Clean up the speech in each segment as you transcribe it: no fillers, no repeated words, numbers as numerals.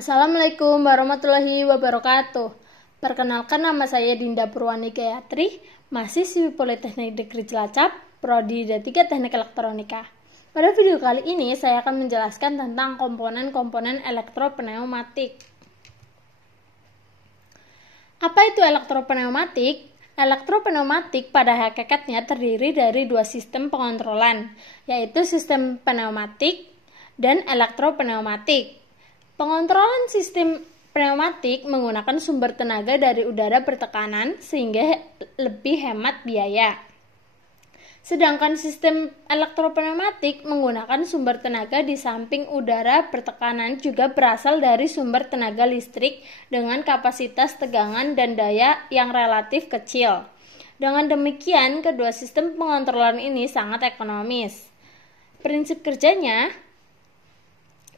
Assalamualaikum warahmatullahi wabarakatuh. Perkenalkan, nama saya Dinda Purwani Gayatri, mahasiswi Politeknik Negeri Cilacap, Prodi D3 Teknik Elektronika. Pada video kali ini saya akan menjelaskan tentang komponen-komponen elektropneumatik. Apa itu elektropneumatik? Elektropneumatik pada hakikatnya terdiri dari dua sistem pengontrolan, yaitu sistem pneumatik dan elektropneumatik. Pengontrolan sistem pneumatik menggunakan sumber tenaga dari udara bertekanan sehingga lebih hemat biaya. Sedangkan sistem elektropneumatik menggunakan sumber tenaga di samping udara bertekanan juga berasal dari sumber tenaga listrik dengan kapasitas tegangan dan daya yang relatif kecil. Dengan demikian, kedua sistem pengontrolan ini sangat ekonomis. Prinsip kerjanya,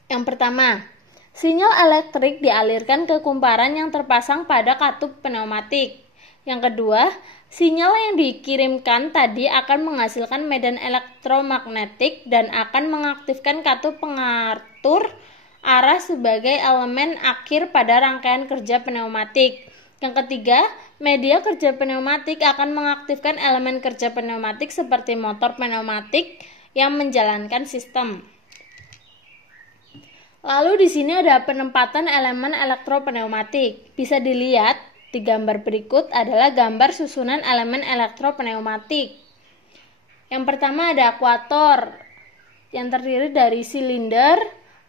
yang pertama, sinyal elektrik dialirkan ke kumparan yang terpasang pada katup pneumatik. Yang kedua, sinyal yang dikirimkan tadi akan menghasilkan medan elektromagnetik dan akan mengaktifkan katup pengatur arah sebagai elemen akhir pada rangkaian kerja pneumatik. Yang ketiga, media kerja pneumatik akan mengaktifkan elemen kerja pneumatik seperti motor pneumatik yang menjalankan sistem. Lalu di sini ada penempatan elemen elektropneumatik. Bisa dilihat di gambar berikut adalah gambar susunan elemen elektropneumatik. Yang pertama ada akuator yang terdiri dari silinder,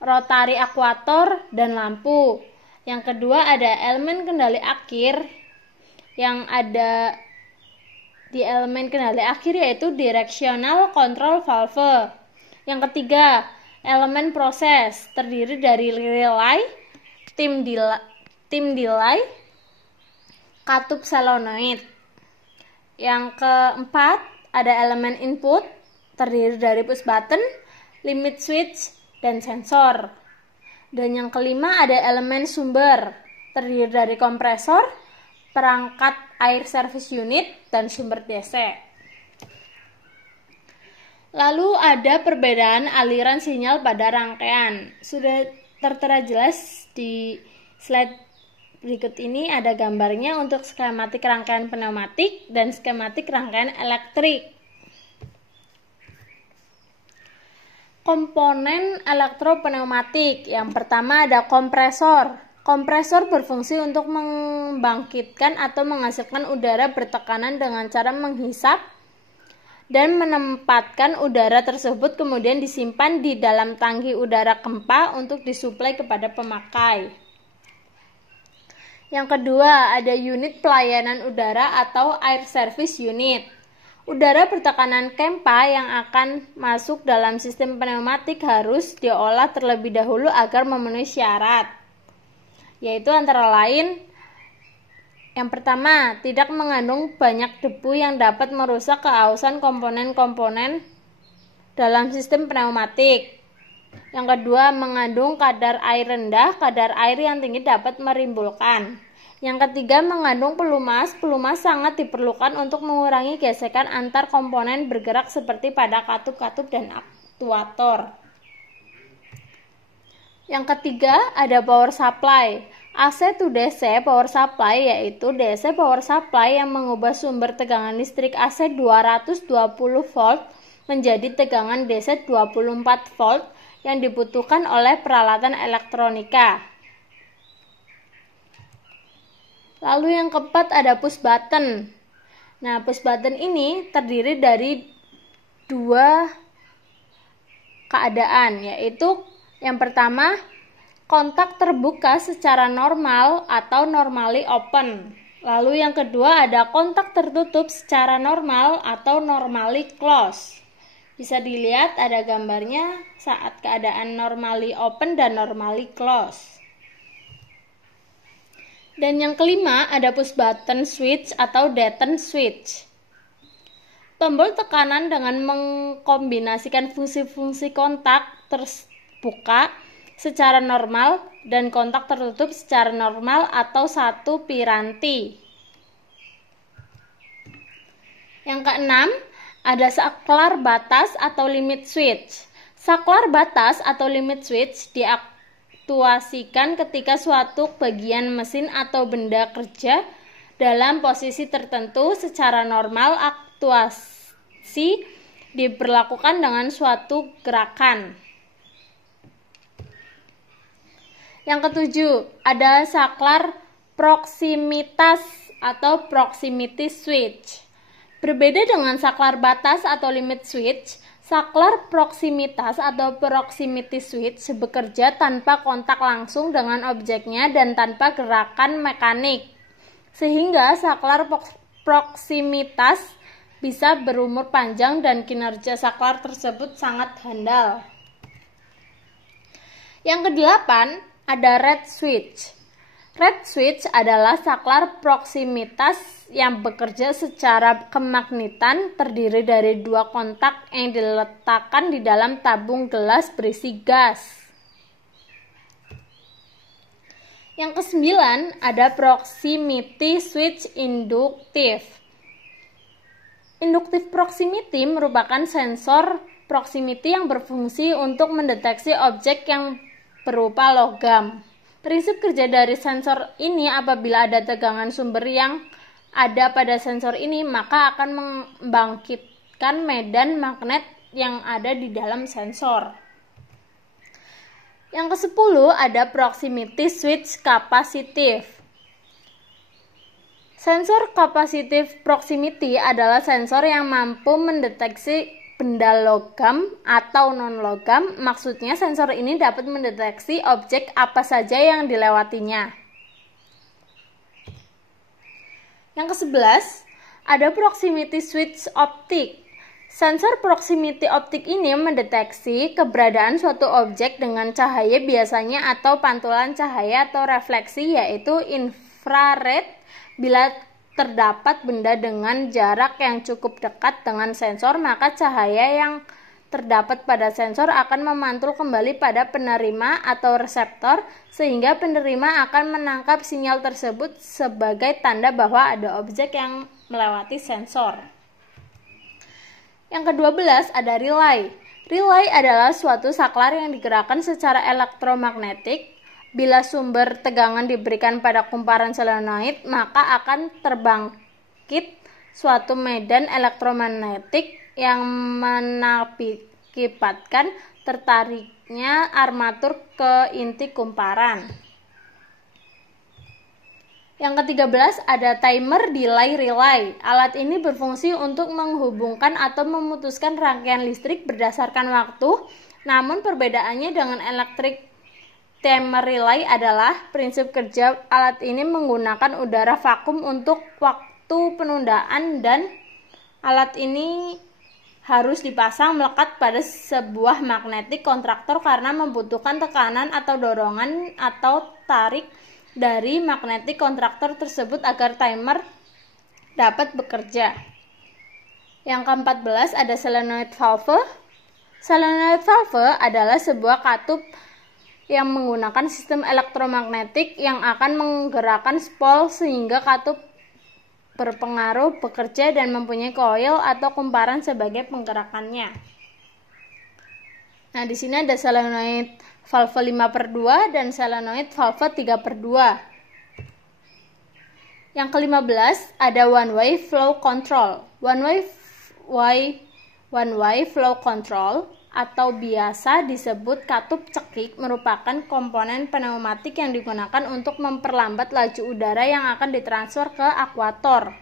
rotari akuator, dan lampu. Yang kedua ada elemen kendali akhir yang ada di elemen kendali akhir yaitu directional control valve. Yang ketiga, elemen proses terdiri dari relay, tim delay, katup solenoid. Yang keempat, ada elemen input terdiri dari push button, limit switch, dan sensor. Dan yang kelima, ada elemen sumber terdiri dari kompresor, perangkat air service unit, dan sumber DC. Lalu ada perbedaan aliran sinyal pada rangkaian. Sudah tertera jelas di slide berikut ini ada gambarnya untuk skematik rangkaian pneumatik dan skematik rangkaian elektrik. Komponen elektropneumatik. Yang pertama ada kompresor. Kompresor berfungsi untuk membangkitkan atau menghasilkan udara bertekanan dengan cara menghisap dan menempatkan udara tersebut kemudian disimpan di dalam tangki udara Kempa untuk disuplai kepada pemakai. Yang kedua, ada unit pelayanan udara atau air service unit. Udara bertekanan Kempa yang akan masuk dalam sistem pneumatik harus diolah terlebih dahulu agar memenuhi syarat, yaitu antara lain yang pertama, tidak mengandung banyak debu yang dapat merusak keausan komponen-komponen dalam sistem pneumatik. Yang kedua, mengandung kadar air rendah, kadar air yang tinggi dapat menimbulkan. Yang ketiga, mengandung pelumas. Pelumas sangat diperlukan untuk mengurangi gesekan antar komponen bergerak seperti pada katup-katup dan aktuator. Yang ketiga, ada power supply. AC to DC power supply yaitu DC power supply yang mengubah sumber tegangan listrik AC 220 volt menjadi tegangan DC 24 volt yang dibutuhkan oleh peralatan elektronika. Lalu yang keempat ada push button. Nah, push button ini terdiri dari dua keadaan, yaitu yang pertama, kontak terbuka secara normal atau normally open. Lalu yang kedua ada kontak tertutup secara normal atau normally close. Bisa dilihat ada gambarnya saat keadaan normally open dan normally close. Dan yang kelima ada push button switch atau detent switch. Tombol tekanan dengan mengkombinasikan fungsi-fungsi kontak terbuka secara normal dan kontak tertutup secara normal atau satu piranti. Yang keenam, ada saklar batas atau limit switch. Saklar batas atau limit switch situasikan ketika suatu bagian mesin atau benda kerja dalam posisi tertentu. Secara normal, aktuasi diberlakukan dengan suatu gerakan. Yang ketujuh, ada saklar proksimitas atau proximity switch. Berbeda dengan saklar batas atau limit switch, saklar proksimitas atau proximity switch bekerja tanpa kontak langsung dengan objeknya dan tanpa gerakan mekanik, sehingga saklar proksimitas bisa berumur panjang dan kinerja saklar tersebut sangat handal. Yang kedelapan, ada red switch. Red switch adalah saklar proksimitas yang bekerja secara kemagnetan, terdiri dari dua kontak yang diletakkan di dalam tabung gelas berisi gas. Yang kesembilan, ada proximity switch induktif. Induktif proximity merupakan sensor proximity yang berfungsi untuk mendeteksi objek yang berupa logam. Prinsip kerja dari sensor ini, apabila ada tegangan sumber yang ada pada sensor ini, maka akan membangkitkan medan magnet yang ada di dalam sensor. Yang ke-10 ada proximity switch kapasitif. Sensor kapasitif proximity adalah sensor yang mampu mendeteksi benda logam atau non-logam. Maksudnya sensor ini dapat mendeteksi objek apa saja yang dilewatinya. Yang ke-11 ada proximity switch optik. Sensor proximity optik ini mendeteksi keberadaan suatu objek dengan cahaya biasanya atau pantulan cahaya atau refleksi, yaitu infrared, bila terdapat benda dengan jarak yang cukup dekat dengan sensor, maka cahaya yang terdapat pada sensor akan memantul kembali pada penerima atau reseptor, sehingga penerima akan menangkap sinyal tersebut sebagai tanda bahwa ada objek yang melewati sensor. Yang ke-12 ada relay. Relay adalah suatu saklar yang digerakkan secara elektromagnetik. Bila sumber tegangan diberikan pada kumparan solenoid, maka akan terbangkit suatu medan elektromagnetik yang mengakibatkan tertariknya armatur ke inti kumparan. Yang ke-13 ada timer delay relay. Alat ini berfungsi untuk menghubungkan atau memutuskan rangkaian listrik berdasarkan waktu. Namun perbedaannya dengan electric timer relay adalah prinsip kerja alat ini menggunakan udara vakum untuk waktu penundaan, dan alat ini harus dipasang melekat pada sebuah magnetic kontraktor karena membutuhkan tekanan atau dorongan atau tarik dari magnetic kontraktor tersebut agar timer dapat bekerja. Yang ke-14 ada solenoid valve. Solenoid valve adalah sebuah katup yang menggunakan sistem elektromagnetik yang akan menggerakkan spol sehingga katup berpengaruh, bekerja, dan mempunyai coil atau kumparan sebagai penggerakannya. Nah, di sini ada solenoid valve 5/2 dan solenoid valve 3/2. Yang ke-15 ada one way flow control. One way flow control atau biasa disebut katup cekik merupakan komponen pneumatik yang digunakan untuk memperlambat laju udara yang akan ditransfer ke akuator.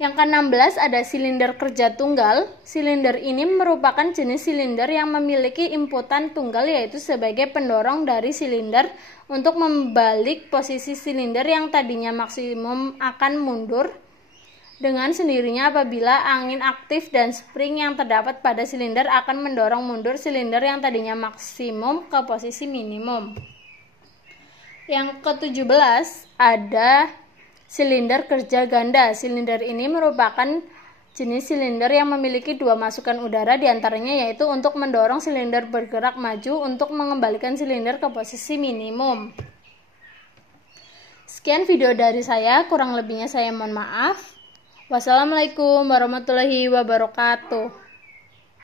Yang ke-16 ada silinder kerja tunggal. Silinder ini merupakan jenis silinder yang memiliki inputan tunggal, yaitu sebagai pendorong dari silinder untuk membalik posisi silinder yang tadinya maksimum akan mundur dengan sendirinya apabila angin aktif dan spring yang terdapat pada silinder akan mendorong mundur silinder yang tadinya maksimum ke posisi minimum. Yang ke-17 ada silinder kerja ganda. Silinder ini merupakan jenis silinder yang memiliki dua masukan udara diantaranya, yaitu untuk mendorong silinder bergerak maju untuk mengembalikan silinder ke posisi minimum. Sekian video dari saya, kurang lebihnya saya mohon maaf. Wassalamualaikum warahmatullahi wabarakatuh.